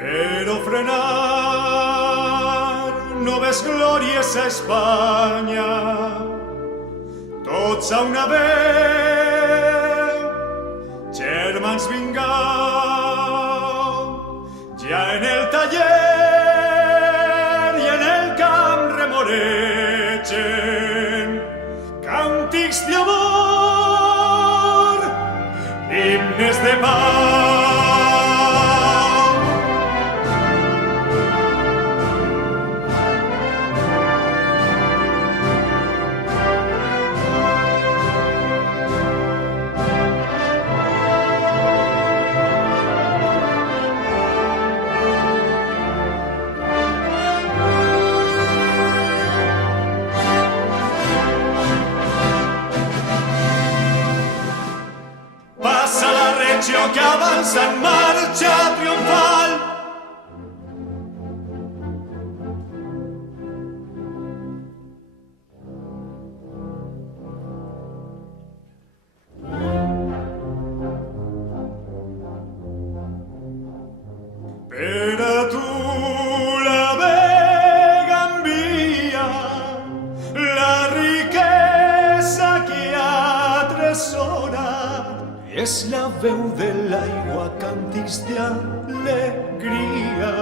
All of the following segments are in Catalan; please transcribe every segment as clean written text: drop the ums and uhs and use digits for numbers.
Però frenar noves glòries a Espanya, tots a una veu, germans vingau, ja en el taller i en el camp remoregen càntics d'amor, himnes de pau. Que avança en marxa triomfal. Per a tu la vega envia la riquesa que atresora. És la veu de l'aigua, càntics d'alegria,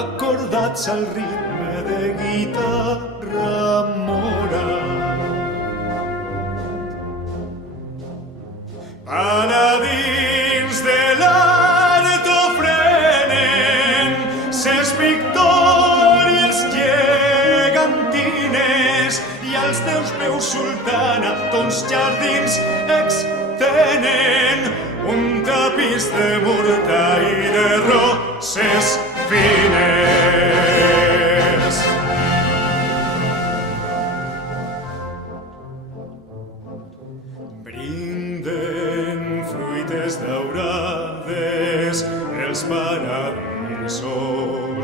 acordats al ritme de guitarra mora. Paladins de l'art ofrenen ses victòries gegantines i als teus peus, sultana, tons jardins tenen un tapís de murta i de roses fines. Brinden fruites daurades els paradisos